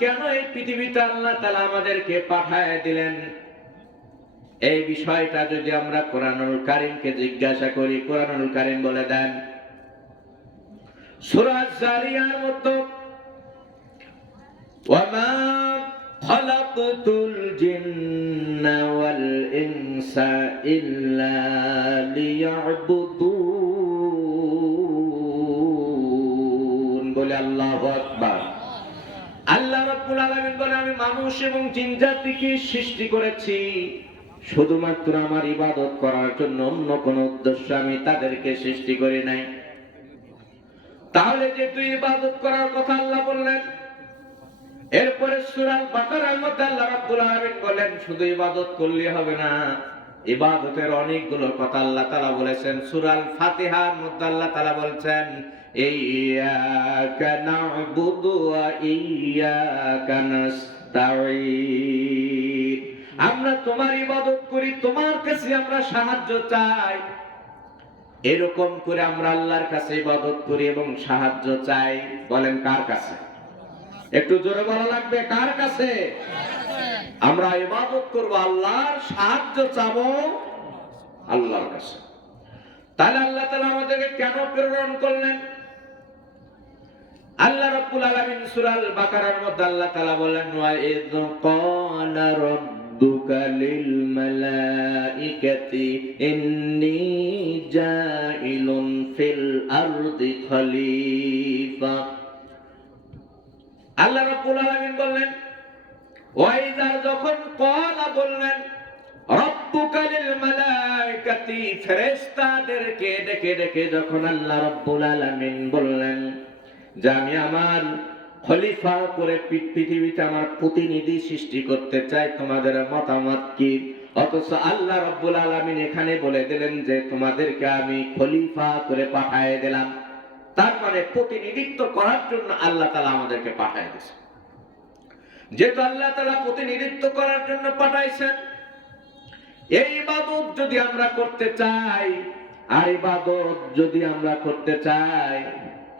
কেন এই পৃথিবীতে আল্লাহ তালা আমাদেরকে পাঠায় দিলেন এই বিষয়টা যদি আমরা কোরআনুল কারিমকে জিজ্ঞাসা করি কোরআনুল কারিম বলে দেন সুরাজ জারিয়ার মতো وما خلقت الجن والإنس إلا ليعبدون বলে আল্লাহু আকবার আল্লাহ রাব্বুল আলামিন বলে, আমি মানুষ এবং জিন জাতিকে সৃষ্টি করেছি। শুধুমাত্র আমার ইবাদত করার জন্য অন্য কোন উদ্দেশ্য আমি তাদেরকে সৃষ্টি করি নাই। তাহলে যে তুই ইবাদত করার কথা আল্লাহ বললেন, এরপরে সুরাল বাকারার মধ্যে আল্লাহ রাব্বুল আলামিন বলেন, শুধু ইবাদত করলে হবে না ইবাদতের অনেকগুলো কথা আল্লাহ তাআলা বলেছেন। সূরাল ফাতিহার মধ্যে আল্লাহ তাআলা বলছেন আমরা তোমার ইবাদত করি, তোমার কাছে আমরা সাহায্য চাই। এরকম করে আমরা আল্লাহর কাছে ইবাদত করি এবং সাহায্য চাই। বলেন কার কাছে? একটু জোরে বলা লাগবে, কার কাছে? আমরা ইবাদত করব, আল্লাহর সাহায্য চাবো আল্লাহর কাছে। তাহলে আল্লাহ তাআলা আমাদেরকে কেন প্রেরণ করলেন? আল্লাহ রাব্বুল আলামিন সূরা আল বাকারার মধ্যে আল্লাহ তাআলা বলেন ওয়া ইয ক্বালা রাব্বুকা লিল মালাইকাতি, ইন্নী জাইলুন ফিল আরদি খলিফা আল্লাহ রাব্বুল আলামিন বললেন ওয়াইদার যখন কলা বললেন, রব্বুকা লিল মালাইকাতি ফেরেশতাদেরকে ডেকে ডেকে যখন আল্লাহ রাব্বুল আলামিন বললেন যে, আমি আমার খলিফা করে পৃথিবীতে আমার প্রতিনিধি সৃষ্টি করতে চাই, তোমাদের মতামত কি? অথচ আল্লাহ রব্বুল আলামিন এখানে বলে দিলেন যে, তোমাদেরকে আমি খলিফা করে পাঠিয়ে দিলাম। তার মানে প্রতিনিধিত্ব করার জন্য আল্লাহ তালা আমাদেরকে পাঠায় দিয়েছে যেহেতু আল্লাহ তালা প্রতিনিধিত্ব করার জন্য পাঠাইছেন, এই ইবাদত যদি আমরা করতে চাই, আর ইবাদত যদি আমরা করতে চাই,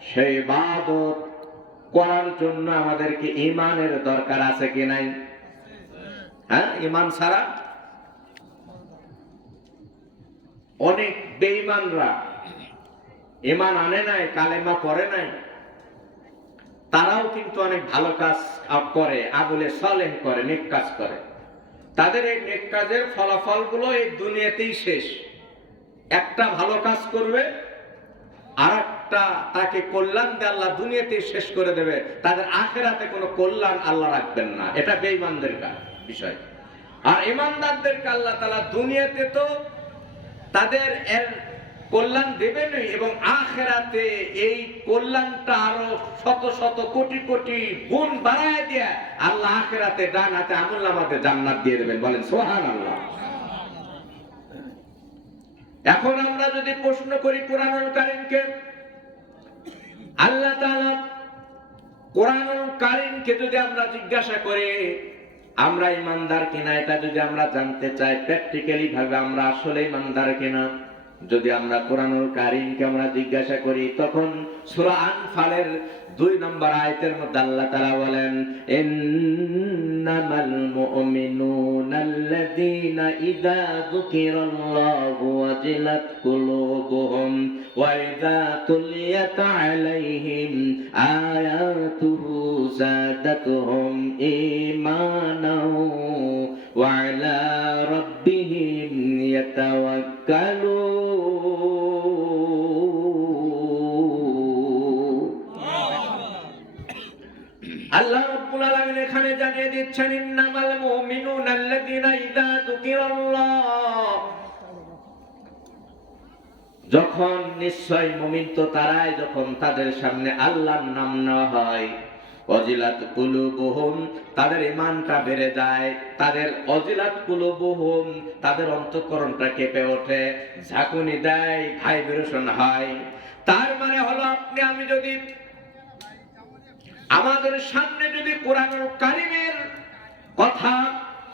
সেই ইবাদত করার জন্য আমাদেরকে ইমানের দরকার আছে কি নাই? হ্যাঁ ইমান ছাড়া? অনেক বেঈমানরা ইমান আনে নাই, কালেমা পড়ে নাই। তারাও কিন্তু অনেক ভালো কাজ করে, আবুলে সলেহ করে, নেক কাজ করে। তাদের এই নেক কাজের ফলাফলগুলো এই দুনিয়াতেই শেষ। একটা ভালো কাজ করবে আর একটা তাকে কল্যাণ দিয়ে আল্লাহ দুনিয়াতেই শেষ করে দেবে। তাদের আখেরাতে কোনো কল্যাণ আল্লাহ রাখবেন না। এটা বেঈমানদের কাজ, বিষয়। আর ইমানদারদেরকে আল্লাহ তালা দুনিয়াতে তো তাদের কল্যাণ দেবেনই এবং আখেরাতে এই কল্যাণটা আরও শত শত কোটি কোটি গুণ বাড়ায় দিয়ে আল্লাহ আখেরাতে ডান হাতে আমুল আমাদের জান্নাত দিয়ে দেবেন। বলেন সোহান আল্লাহ এখন আমরা যদি প্রশ্ন করি কোরআনুল কারিমকে, আল্লাহ তাআলা কোরআনুল কারিমকে যদি আমরা জিজ্ঞাসা করে, আমরা ইমানদার কিনা, এটা যদি আমরা জানতে চাই প্র্যাকটিক্যালি ভাবে আমরা আসলে ইমানদার কিনা? যদি আমরা কোরআনুল কারিমকে আমরা জিজ্ঞাসা করি, তখন সুরা আনফালের দুই নম্বর আয়তের মধ্যে আল্লাহ তারা বলেন, ইন্নামাল মুমিনুনা আল্লাযীনা ইযা যুকিরাল্লাহু ওয়াজিলাত কুলুবুহুম ওয়া ইযা তুলিয়াত আলাইহিম আয়াতুহু যাদাতুহুম দিচ্ছেন ইন্নামাল মুমিনুনা আল্লাযীনা ইযা যুকিরাল্লাহ। যখন নিশ্চয় মুমিন তো তারাই যখন তাদের সামনে আল্লাহর নাম নেওয়া হয়, অজিলাত কুলুবুহুম, তাদের ইমানটা বেড়ে যায়, তাদের অজিলাত কুলুবুহুম, তাদের অন্তঃকরণটা কেঁপে ওঠে, ঝাঁকুনি দেয়, ভাইব্রেশন হয়। তার মানে হলো আপনি, আমি যদি আমাদের সামনে যদি কোরআনুল কারিমের কথা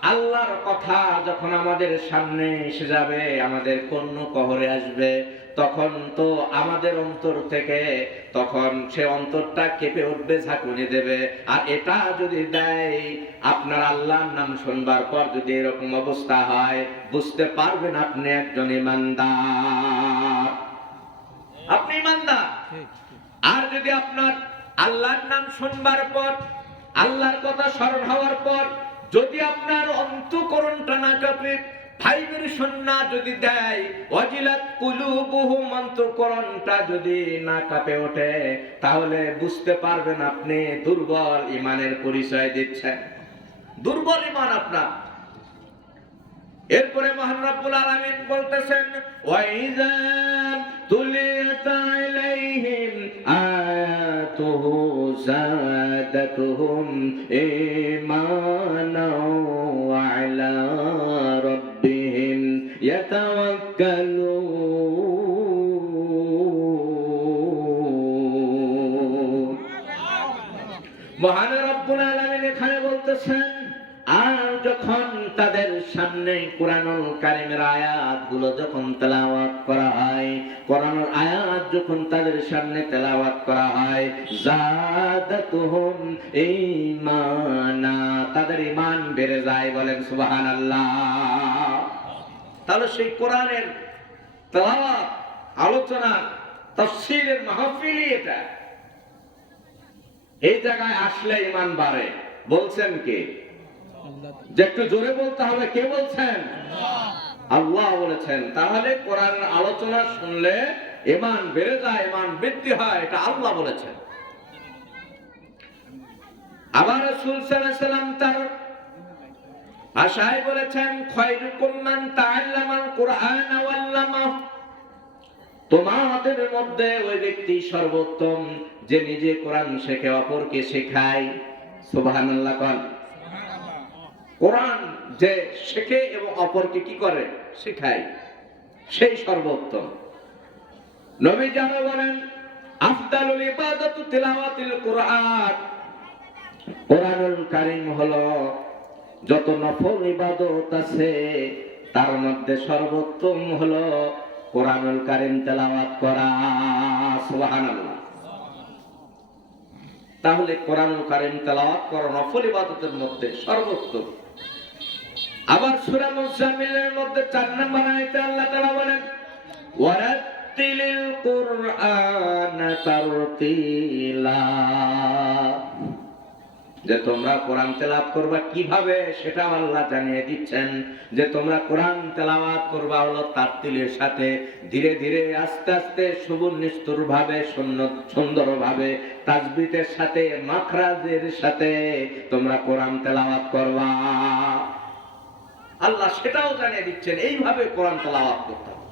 আল্লাহর কথা যখন আমাদের সামনে এসে যাবে আমাদের কন্য কহরে আসবে তখন তো আমাদের অন্তর থেকে তখন সে অন্তরটা কেঁপে উঠবে ঝাঁকুনি দেবে। আর এটা যদি দেয় আপনার আল্লাহর নাম শুনবার পর যদি এরকম অবস্থা হয় বুঝতে পারবেন আপনি একজন ইমানদার। আপনি ইমানদার? আর যদি আপনার আল্লাহর নাম শুনবার পর আল্লাহর কথা স্মরণ হওয়ার পর যদি আপনার অন্তকরণটা না কাঁপে ভাইব্রেশন সন্না যদি দেয় অজিলাত কুলু বহু মন্ত্রকরণটা যদি না কাঁপে ওঠে, তাহলে বুঝতে পারবেন আপনি দুর্বল ইমানের পরিচয় দিচ্ছেন। দুর্বল ইমান আপনার। এরপরে মহান রাব্বুল আলামিন বলতেছেন, ওয়াইজা তুলিয়াত আলাইহিম আয়াতুহু যাদাতুহুম ঈমানা ওয়া আলা রাব্বিহিম ইয়াতাওয়াক্কালুন। মহান রব্বুল আলামিন এখানে বলতেছেন সামনে কোরআনুল কারিমের আয়াতগুলো যখন তেলাওয়াত করা হয়, কোরআনুল আয়াত যখন তাদের সামনে তেলাওয়াত করা হয় জাদাতুহুম ঈমানা, তাদের ঈমান বেড়ে যায় বলেন সুবহানাল্লাহ। তাহলে সেই কোরআনের তেলাওয়াত, আলোচনা, তাফসীরের মাহফিলই এটা। এই জায়গায় আসলে ইমান বাড়ে। বলছেন কে? যে একটু জোরে বলতে হবে, কে বলছেন? আল্লাহ বলেছেন, তাহলে কোরআনের আলোচনা শুনলে ইমান বেড়ে যায় ইমান বৃদ্ধি হয়, এটা আল্লাহ বলেছেন। আবার সাল্লাম তার ভাষায় বলেছেন, খয়রুকুম তাআল্লামাল কুরআন ওয়া তোমাদের মধ্যে ওই ব্যক্তি সর্বোত্তম, যে নিজে কোরআন শেখে, অপরকে শেখায়। সুবহানাল্লাহ, কন। কোরআন যে শেখে এবং অপরকে কি করে? শেখায়। সেই সর্বোত্তম। নবী জানো বলেন, আফদালুল ইবাদাতু তিলাওয়াতিল কোরআন। কোরআনুল কারীম হলো যত নফল ইবাদত আছে, তার মধ্যে সর্বোত্তম হলো কোরআনুল কারীম তেলাওয়াত করা। সুবহানাল্লাহ। তাহলে কোরআনুল কারীম তেলাওয়াত করা নফল ইবাদতের মধ্যে সর্বোত্তম। আবার সূরা মুজাম্মিলের মধ্যে চার নম্বর আয়াতে আল্লাহ তাআলা বলেন, ওয়ারাত্তিলিল কুরআন তারতিলা। যে তোমরা কোরআন তেলাপ করবা কীভাবে সেটা আল্লাহ জানিয়ে দিচ্ছেন। যে তোমরা কোরআন তেলাওয়াত করবা হলো তারতিলের সাথে। ধীরে ধীরে আস্তে আস্তে সুবর্ণিষ্ঠুর ভাবে সুন্দর ভাবে তাজবিতের সাথে, মাখরাজের সাথে তোমরা কোরআন তেলাওয়াত করবা। আল্লাহ সেটাও জানিয়ে দিচ্ছেন এইভাবে কোরআন তেলাওয়াত করতে হবে।